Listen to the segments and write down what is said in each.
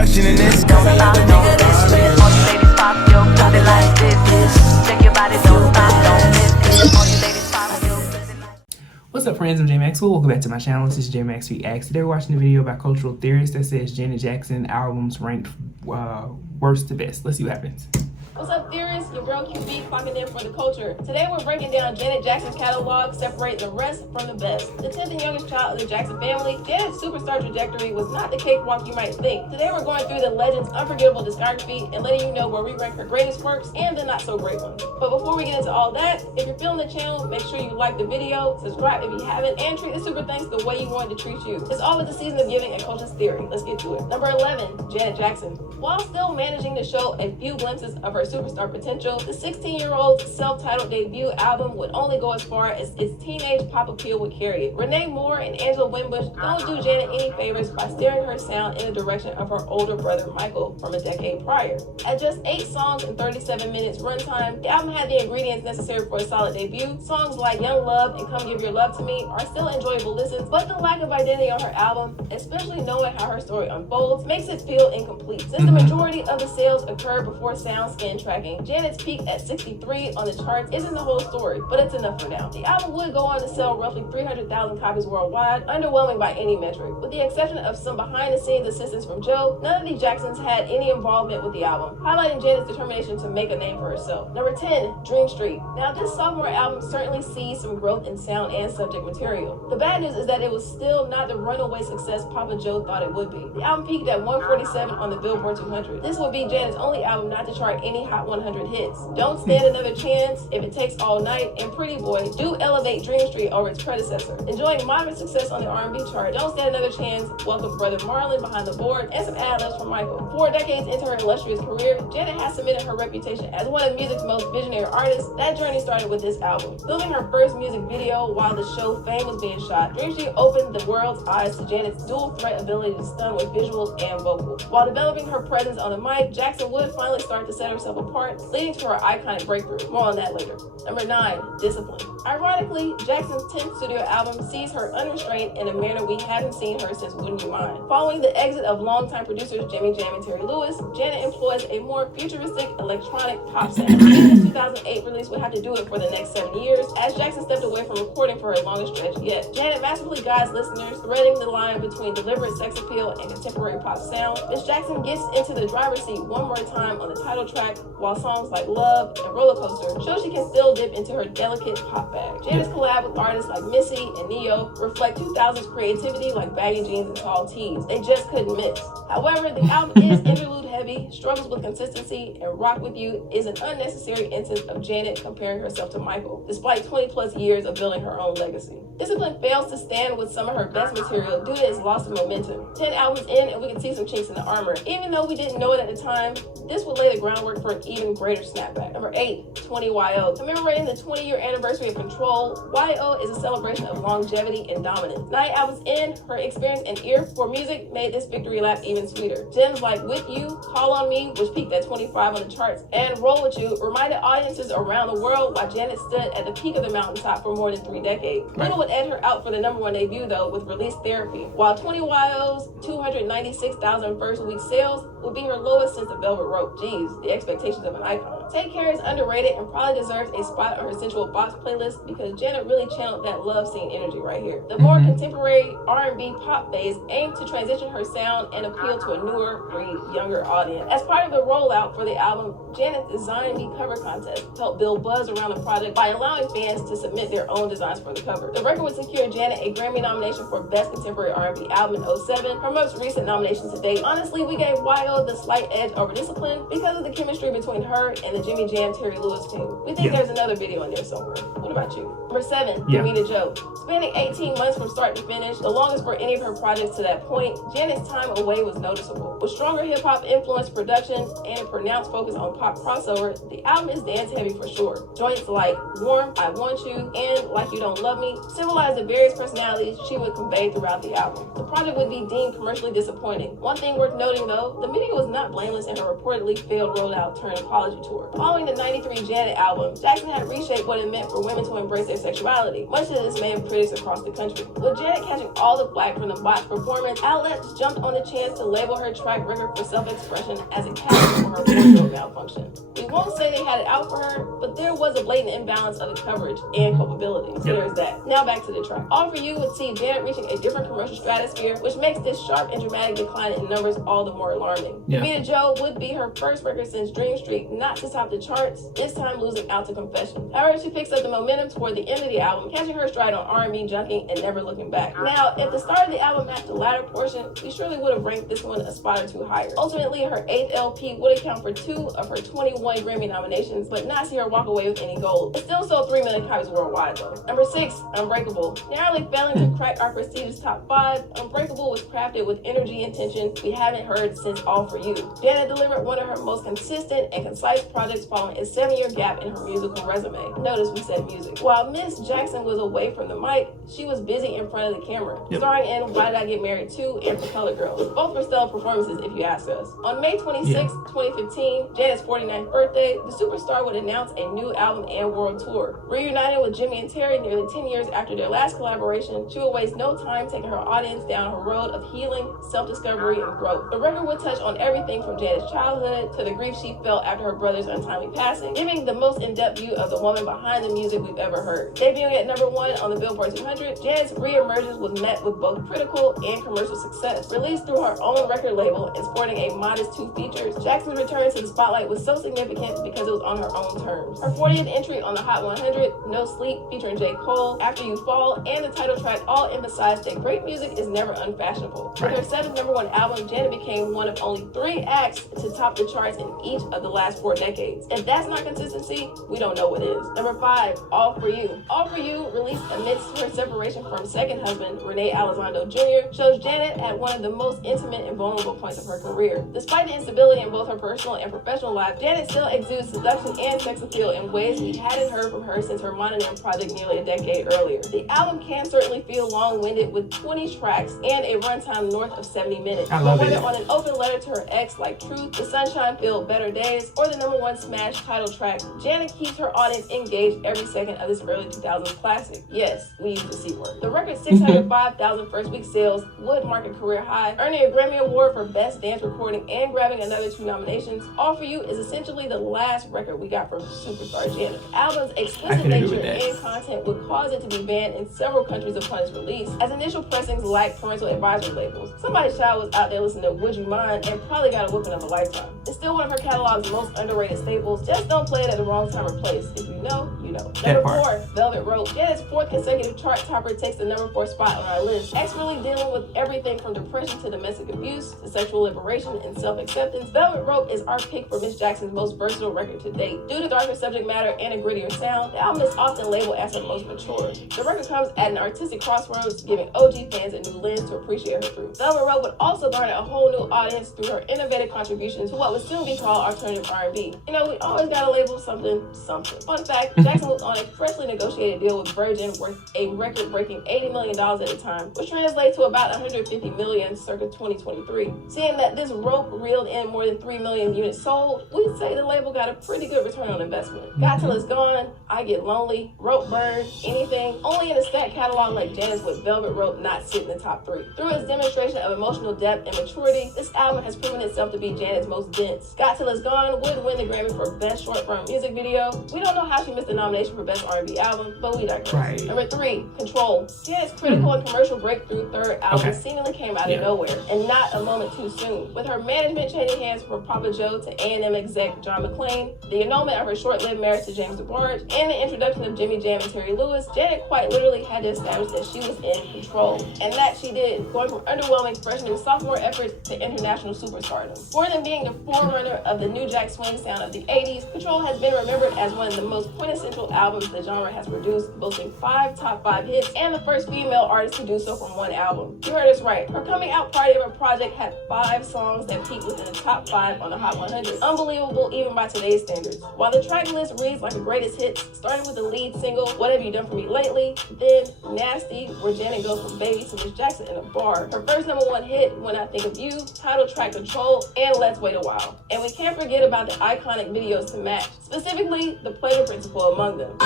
introduction in this. Don't stop, don't miss this. All you ladies pop your pussy like this. Shake your body, don't stop, don't miss this. All you ladies pop your pussy like this. What's up, friends? I'm J Maxwell. Welcome back to my channel. This is J Max Reacts. Today we're watching a video by cultural theorists that says Janet Jackson albums ranked worst to best. Let's see what happens. What's up, theorists? Your girl QB clocking in for the culture. Today we're breaking down Janet Jackson's catalog, separating the rest from the best. The 10th and youngest child of the Jackson family, Janet's superstar trajectory was not the cakewalk you might think. Today we're going through the legend's unforgettable discography and letting you know where we rank her greatest works and the not so great ones. But before we get into all that, if you're feeling the channel, make sure you like the video, subscribe if you haven't, and treat the super thanks the way you want to treat you. It's always the season of giving and culture's theory. Let's get to it. Number 11, Janet Jackson. While still managing to show a few glimpses of her superstar potential, the 16-year-old's self-titled debut album would only go as far as its teenage pop appeal would carry it. Renee Moore and Angela Winbush don't do Janet any favors by steering her sound in the direction of her older brother Michael from a decade prior. At just 8 songs and 37 minutes runtime, the album had the ingredients necessary for a solid debut. Songs like Young Love and Come Give Your Love to Me are still enjoyable listens, but the lack of identity on her album, especially knowing how her story unfolds, makes it feel incomplete. Since the majority of the sales occurred before SoundScan tracking, Janet's peak at 63 on the charts isn't the whole story, but it's enough for now. The album would go on to sell roughly 300,000 copies worldwide, underwhelming by any metric. With the exception of some behind-the-scenes assistance from Joe, none of the Jacksons had any involvement with the album, highlighting Janet's determination to make a name for herself. Number 10, Dream Street. Now, this sophomore album certainly sees some growth in sound and subject material. The bad news is that it was still not the runaway success Papa Joe thought it would be. The album peaked at 147 on the Billboard 200. This would be Janet's only album not to chart any Hot 100 hits. Don't Stand Another Chance, If It Takes All Night, and Pretty Boy do elevate Dream Street over its predecessor. Enjoying moderate success on the R&B chart, Don't Stand Another Chance welcomed brother Marlon behind the board and some ad-libs from Michael. 4 decades into her illustrious career, Janet has cemented her reputation as one of music's most visionary artists. That journey started with this album. Filming her first music video while the show Fame was being shot, Dream Street opened the world's eyes to Janet's dual threat ability to stun with visuals and vocals. While developing her presence on the mic, Jackson would finally start to set herself apart, leading to her iconic breakthrough. More on that later. Number 9, Discipline. Ironically, Jackson's 10th studio album sees her unrestrained in a manner we haven't seen her since Wouldn't You Mind. Following the exit of longtime producers Jimmy Jam and Terry Lewis, Janet employs a more futuristic electronic pop sound. Even the 2008 release would have to do it for the next 7 years, as Jackson stepped away from recording for her longest stretch yet. Janet masterfully guides listeners, threading the line between deliberate sex appeal and contemporary pop sound. Miss Jackson gets into the driver's seat one more time on the title track, while songs like Love and Roller Coaster show she can still dip into her delicate pop bag. Janet's collab with artists like Missy and Neo reflect 2000s creativity like baggy jeans and tall tees. They just couldn't miss. However, the album is interlude heavy, struggles with consistency, and Rock With You is an unnecessary instance of Janet comparing herself to Michael, despite 20 plus years of building her own legacy. Discipline fails to stand with some of her best material due to its loss of momentum. 10 albums in and we can see some chinks in the armor. Even though we didn't know it at the time, this would lay the groundwork for an even greater snapback. Number 8, 20YO. Commemorating the 20-year anniversary of Control, YO is a celebration of longevity and dominance. 9 albums in, her experience and ear for music made this victory lap even sweeter. Gems like With You, Call On Me, which peaked at 25 on the charts, and Roll With You reminded audiences around the world why Janet stood at the peak of the mountaintop for more than 3 decades. Little would edge her out for the #1 debut though with Release Therapy, while 20YO's 296,000 first week sales would be her lowest since the Velvet Rope. Jeez, the expectations of an icon. Take Care is underrated and probably deserves a spot on her Sensual Box playlist because Janet really channeled that love scene energy right here. The more contemporary R&B pop phase aimed to transition her sound and appeal to a newer, younger audience. As part of the rollout for the album, Janet designed the cover contest to help build buzz around the project by allowing fans to submit their own designs for the cover. The record would secure Janet a Grammy nomination for Best Contemporary R&B Album in 2007, her most recent nomination to date. Honestly, we gave YO the slight edge over Discipline because of the chemistry between her and the Jimmy Jam Terry Lewis team. We think there's another video in there somewhere. What about you? Number 7, Davina Joe. Spanning 18 months from start to finish, the longest for any of her projects to that point, Janet's time away was noticeable. With stronger hip-hop influenced production and a pronounced focus on pop crossover, the album is dance-heavy for sure. Joints like Warm, I Want You, and Like You Don't Love Me symbolize the various personalities she would convey throughout the album. The project would be deemed commercially disappointing. One thing worth noting though, the video was not blameless in her reportedly failed rollout apology tour. Following the 93 Janet album, Jackson had reshaped what it meant for women to embrace their sexuality, much to the dismay of critics across the country. With Janet catching all the flack from the botched performance, outlets jumped on the chance to label her track record for self-expression as a catalyst for her wardrobe malfunction. We won't say they had it out for her, but there was a blatant imbalance of the coverage and culpability. So there's that. Now back to the track. All For You would see Janet reaching a different commercial stratosphere, which makes this sharp and dramatic decline in numbers all the more alarming. Rita Joe would be her first record since Dream Street not to top the charts, this time losing out to Confession. However, she picks up the momentum toward the end of the album, catching her stride on R&B junking and never looking back. Now, if the start of the album matched the latter portion, we surely would have ranked this one a spot or two higher. Ultimately, her 8th LP would account for 2 of her 21 Grammy nominations, but not see her walk away with any gold. It still sold 3 million copies worldwide though. Number 6, Unbreakable. Narrowly failing to crack our prestigious top 5, Unbreakable was crafted with energy and tension we haven't heard since All For You. Janet delivered one of her most consistent and concise projects following a 7-year gap in her musical resume. Notice we said music. While Miss Jackson was away from the mic, she was busy in front of the camera, starring in Why Did I Get Married To and For Colored Girls. Both were stellar performances if you ask us. On May 26, 2015, Janet's 49th birthday, the superstar would announce a new album and world tour. Reunited with Jimmy and Terry nearly 10 years after their last collaboration, she would waste no time taking her audience down her road of healing, self-discovery, and growth. The record would touch on everything from Janet's childhood to the grief she felt after her brother's untimely passing, giving the most in-depth view of the woman behind the music we've ever heard. Debuting at number 1 on the Billboard 200, Janet's re-emergence was met with both critical and commercial success. Released through her own record label and sporting a modest 2 features, Jackson's return to the spotlight was so significant because it was on her own terms. Her 40th entry on the Hot 100, No Sleep featuring J. Cole, After You Fall, and the title track all emphasized that great music is never unfashionable. With her 7th number 1 album, Janet became one of only 3 acts to top the charts in each of the last 4 decades. If that's not consistency, we don't know what is. Number 5, All For You. All For You, released amidst her separation from second husband, Renee Elizondo Jr., shows Janet at one of the most intimate and vulnerable points of her career. Despite the instability in both her personal and professional life, Janet still exudes seduction and sex appeal in ways we hadn't heard from her since her mononym project nearly a decade earlier. The album can certainly feel long-winded with 20 tracks and a runtime north of 70 minutes. Whether on an open letter to her ex like Truth, The Sunshine-Filled Better Days, or the number 1 smash title track, Janet keeps her audience engaged every second of this early 2000s classic. Yes, we use the C word. The record's 605,000 first-week sales would mark a career high, earning a Grammy Award for Best Dance Recording and grabbing another 2 nominations. All For You is essentially the last record we got from superstar Janet. The album's explicit nature and content would cause it to be banned in several countries upon its release, as initial pressings lacked parental advisory labels. Somebody's child was out there listening to Would You Mind and probably got a whooping of a lifetime. It's still one of her catalog's most underrated staples. Just don't play it at the wrong time or place. If you know, you know. Number 4, Velvet Rope. Janet's 4th consecutive chart topper takes the number 4 spot on our list. Expertly dealing with everything from depression to domestic abuse to sexual liberation and self-acceptance, Velvet Rope is our pick for Miss Jackson's most versatile record to date. Due to darker subject matter and a grittier sound, the album is often labeled as her most mature. The record comes at an artistic crossroads, giving OG fans a new lens to appreciate her through. Velvet Rope would also garner a whole new audience through her innovative contributions to what would soon be called alternative R&B. You know, we always gotta label something something. Fun fact, Jackson was on a freshly negotiated deal with Virgin worth a record-breaking $80 million at the time, which translates to about $150 million circa 2023. Seeing that this rope reeled in more than 3 million units sold, we'd say the label got a pretty good return on investment. Got Till It's Gone, I Get Lonely, Rope Burn, Anything, only in a stacked catalog like Janet's would Velvet Rope not sit in the top 3. Through its demonstration of emotional depth and maturity, this album has proven itself to be Janet's most dense. Got Till It's Gone would win the Grammy for Best Short-Form Music Video. We don't know how she missed the nomination for Best R&B Album, but we digress. Number 3, Control. Janet's critical and commercial breakthrough 3rd album seemingly came out of nowhere, and not a moment too soon. With her management changing hands from Papa Joe to A&M exec John McClane, the annulment of her short-lived marriage to James DeBarge, and the introduction of Jimmy Jam and Terry Lewis, Janet quite literally had to establish that she was in control. And that she did, going from underwhelming freshman and sophomore efforts to international superstardom. More than being the forerunner of the new jack swing sound of the 80s, Control has been remembered as one of the most quintessential successful albums the genre has produced, boasting 5 top 5 hits and the first female artist to do so from one album. You heard us right. Her coming out party of her project had 5 songs that peaked within the top 5 on the Hot 100. Unbelievable even by today's standards. While the track list reads like a greatest hits, starting with the lead single, What Have You Done For Me Lately, then Nasty, where Janet goes from baby to Miss Jackson in a bar. Her first #1 hit, When I Think of You, title track Control, and Let's Wait a While. And we can't forget about the iconic videos to match, specifically the Pleasure Principle among them.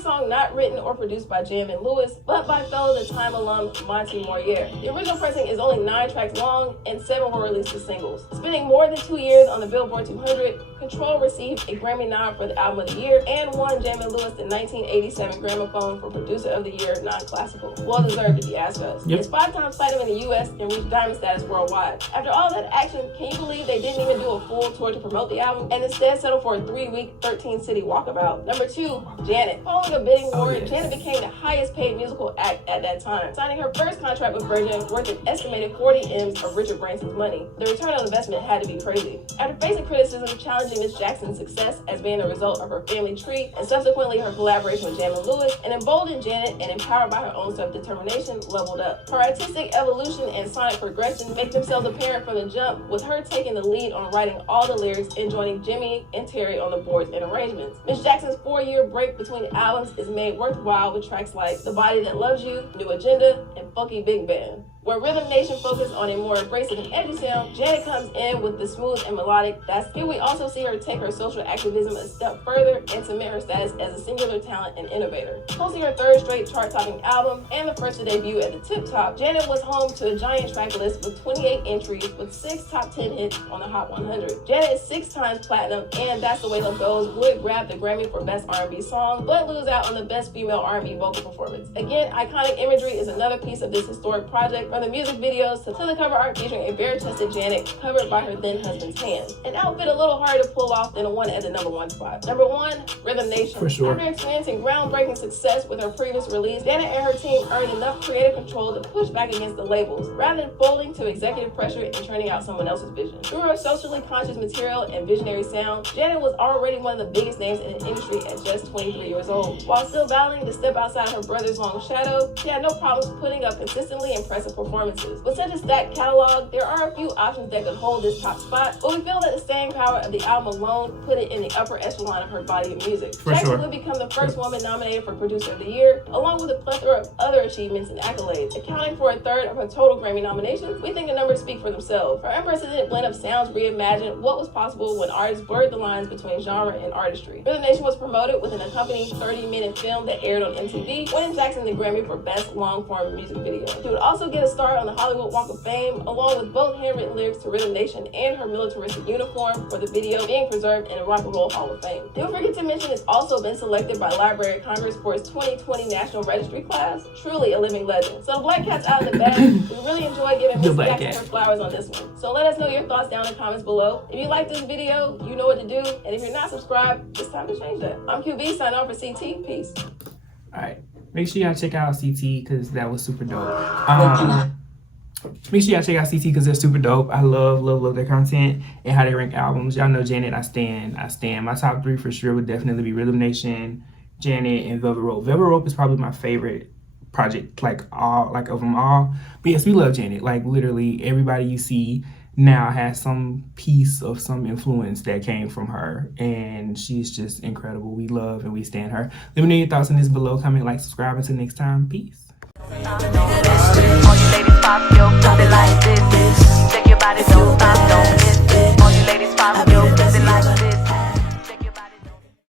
Song not written or produced by Jam and Lewis, but by fellow The Time alum Monty Moyer. The original pressing is only 9 tracks long, and 7 were released as singles. Spending more than 2 years on the Billboard 200, Control received a Grammy nod for the Album of the Year and won Jam and Lewis the 1987 Gramophone for Producer of the Year non-classical. Well deserved if you ask us. It's 5 times platinum in the US and reached diamond status worldwide. After all that action, can you believe they didn't even do a full tour to promote the album and instead settled for a 3-week, 13-city walkabout? Number 2, Janet. Following a bidding war, Janet became the highest paid musical act at that time, signing her first contract with Virgin worth an estimated 40 M's of Richard Branson's money. The return on investment had to be crazy. After facing criticism challenging Miss Jackson's success as being a result of her family tree and subsequently her collaboration with Jam and Lewis, an emboldened Janet and empowered by her own self-determination leveled up. Her artistic evolution and sonic progression make themselves apparent from the jump, with her taking the lead on writing all the lyrics and joining Jimmy and Terry on the boards and arrangements. Miss Jackson's 4-year break between albums is made worthwhile with tracks like The Body That Loves You, New Agenda, and Funky Big Band. Where Rhythm Nation focused on a more abrasive and edgy sound, Janet comes in with the smooth and melodic. Here we also see her take her social activism a step further and cement her status as a singular talent and innovator. Hosting her 3rd straight chart-topping album and the first to debut at the Tip Top, Janet was home to a giant track list with 28 entries with 6 top 10 hits on the Hot 100. Janet is 6 times platinum, and That's the Way Love Goes would grab the Grammy for Best R&B Song, but lose out on the Best Female R&B Vocal Performance. Again, iconic imagery is another piece of this historic project, from the music videos to the cover art featuring a bare-chested Janet covered by her then husband's hand. An outfit a little harder to pull off than the one at the #1 spot. Number 1, Rhythm Nation. For sure. After experiencing groundbreaking success with her previous release, Janet and her team earned enough creative control to push back against the labels, rather than folding to executive pressure and turning out someone else's vision. Through her socially conscious material and visionary sound, Janet was already one of the biggest names in the industry at just 23 years old. While still battling to step outside her brother's long shadow, she had no problems putting up consistently impressive performances. With such a stacked catalog, there are a few options that could hold this top spot, but we feel that the staying power of the album alone put it in the upper echelon of her body of music. Jackson would become the first woman nominated for Producer of the Year, along with a plethora of other achievements and accolades. Accounting for a 1/3 of her total Grammy nominations, we think the numbers speak for themselves. Her unprecedented blend of sounds reimagined what was possible when artists blurred the lines between genre and artistry. Rhythm Nation was promoted with an accompanying 30-minute film that aired on MTV, winning Jackson the Grammy for Best Long-Form Music Video. She would also get a star on the Hollywood Walk of Fame, along with both handwritten lyrics to Rhythm Nation and her militaristic uniform for the video being preserved in the Rock and Roll Hall of Fame. Don't forget to mention it's also been selected by Library of Congress for its 2020 National Registry class. Truly a living legend. So the Black Cat's out of the bag. We really enjoyed giving Miss Jackson her flowers on this one. So let us know your thoughts down in the comments below. If you like this video, you know what to do. And if you're not subscribed, it's time to change that. I'm QB, signing off for CT. Peace. Alright. Make sure y'all check out CT because that was super dope. Make sure y'all check out CT because they're super dope. I love their content and how they rank albums. Y'all know Janet, I stand. My top 3 for sure would definitely be Rhythm Nation, Janet, and Velvet Rope. Velvet Rope is probably my favorite project, of them all. But yes, we love Janet. Like literally everybody you see now has some piece of some influence that came from her, and she's just incredible. We love and we stand her. Let me know your thoughts on this below. Comment, like, subscribe. Until next time, peace. All you ladies pop your body like this. Shake your body, don't stop, don't miss it. All you ladies pop your